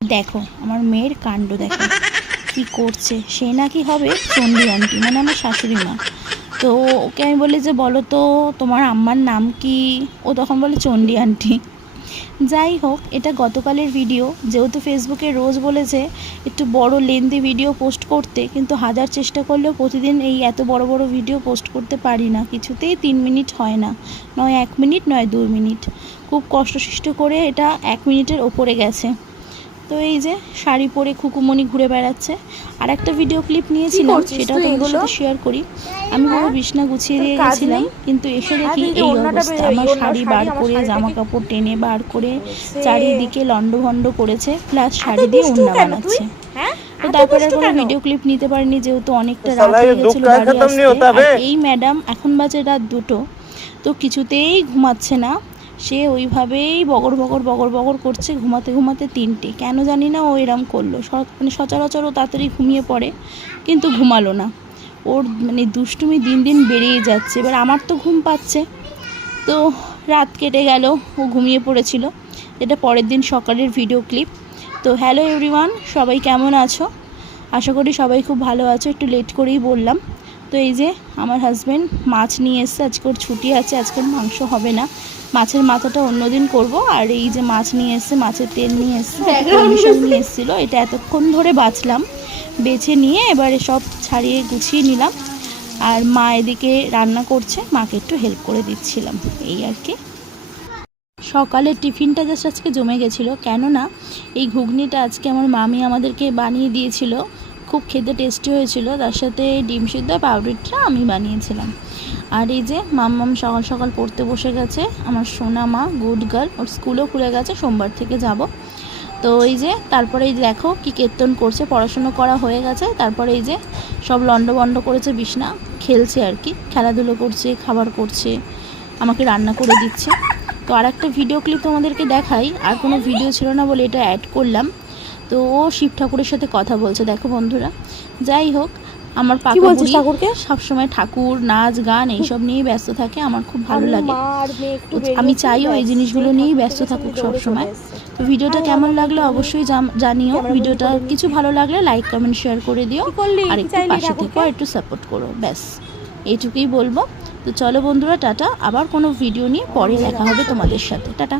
দেখো আমার মেয়ের কাণ্ড দেখো কি করছে। সে নাকি হবে চণ্ডী আন্টি, মানে আমার শাশুড়ি মা। তো ওকে আমি বলি যে বলো তো তোমার আম্মার নাম কি? ও তখন বলে চণ্ডী আন্টি। যাই হোক, এটা গতকালের ভিডিও। যেহেতু ফেসবুকে রোজ বলেছে একটু বড় লেন্দি ভিডিও পোস্ট করতে, কিন্তু হাজার চেষ্টা করলেও প্রতিদিন এই এত বড় বড় ভিডিও পোস্ট করতে পারি না। কিছুতেই 3 মিনিট হয় না, নয় 1 মিনিট নয় 2 মিনিট। খুব কষ্টসৃষ্ট করে এটা 1 মিনিটের ওপরে গেছে। তো এই যে শাড়ি পরে খুকুমণি ঘুরে বেড়াচ্ছে। আর একটা ভিডিও ক্লিপ নিয়েছিলাম, সেটাও তোমাদের সাথে শেয়ার করি। আমি পুরো বিছনা গুছিয়ে দিয়ে গেছিলাম, কিন্তু এসে দেখি এই অবস্থা। আমার শাড়ি বার করে, জামা কাপড় টেনে বার করে চারিদিকে লন্ডভন্ড করেছে, প্লাস শাড়ি দিয়ে ওড়না বানাচ্ছে। তো তারপরে আর কোনো ভিডিও ক্লিপ নিতে পারিনি, যেহেতু অনেকটা রাত হয়ে গেছিল বাড়ি আসতে। আর এই ম্যাডাম এখন বাজে রাত 2টো, তো কিছুতেই ঘুমাচ্ছে না। সে ওইভাবেই বগর বগর বগর বগর করছে, ঘুমাতে ঘুমাতে 3টে। কেন জানি না ও এরম করলো। মানে সচরাচর ও তাড়াতাড়ি ঘুমিয়ে পড়ে, কিন্তু ঘুমালো না। ওর মানে দুষ্টুমি দিন দিন বেড়েই যাচ্ছে। এবার আমার তো ঘুম পাচ্ছে, তো রাত কেটে গেল, ও ঘুমিয়ে পড়েছিল। এটা পরের দিন সকালের ভিডিও ক্লিপ। তো হ্যালো এভরিওয়ান, সবাই কেমন আছো? আশা করি সবাই খুব ভালো আছো। একটু লেট করেই বললাম। তো এই যে আমার হাজব্যান্ড মাছ নিয়ে এসছে, আজকে ওর ছুটি আছে, আজকের মাংস হবে না, মাছের মাথাটা অন্যদিন করব। আর এই যে মাছ নিয়ে এসছে, মাছের তেল নিয়ে এসছে, সব নিয়ে এসেছিলো। এটা এতক্ষণ ধরে বাছলাম, বেছে নিয়ে এবারে সব ছাড়িয়ে গুছিয়ে নিলাম। আর মা এদিকে রান্না করছে, মাকে একটু হেল্প করে দিচ্ছিলাম, এই আর কি। সকালের টিফিনটা জাস্ট আজকে জমে গেছিলো, কেননা এই ঘুগনিটা আজকে আমার মামি আমাদেরকে বানিয়ে দিয়েছিল। খুব খেতে টেস্টি হয়েছিল। তার সাথে ডিম সিদ্ধ পাউরুটিটা আমি বানিয়েছিলাম। আর এই যে মাম্মাম সকাল সকাল পড়তে বসে গেছে, আমার সোনা মা, গুড গার্ল। ওর স্কুলও খুলে গেছে, সোমবার থেকে যাব। তো এই যে তারপরে এই দেখো কি কীর্তন করছে, পড়াশুনো করা হয়ে গেছে। তারপরে এই যে সব লন্ডভন্ড করেছে, বিছনা খেলছে আর কি, খেলাধুলো করছে, খাবার করছে, আমাকে রান্না করে দিচ্ছে। তো আর একটা ভিডিও ক্লিপ তোমাদেরকে দেখাই, আর কোনো ভিডিও ছিল না বলে এটা অ্যাড করলাম। তো ও শিব ঠাকুরের সাথে কথা বলছে, দেখো বন্ধুরা। যাই হোক, আমার পাকা বুড়ি সবসময় ঠাকুর, নাচ, গান এইসব নিয়েই ব্যস্ত থাকে। আমার খুব ভালো লাগে, আমি চাইও এই জিনিসগুলো নিয়েই ব্যস্ত থাকুক সবসময়। তো ভিডিওটা কেমন লাগলো অবশ্যই জানিও। ভিডিওটা কিছু ভালো লাগলে লাইক কমেন্ট শেয়ার করে দিও, আর একটু পাশে থেকো, আর একটু সাপোর্ট করো, ব্যাস এইটুকুই বলবো। তো চলো বন্ধুরা, টাটা। আবার কোনো ভিডিও নিয়ে পরে দেখা হবে তোমাদের সাথে, টাটা।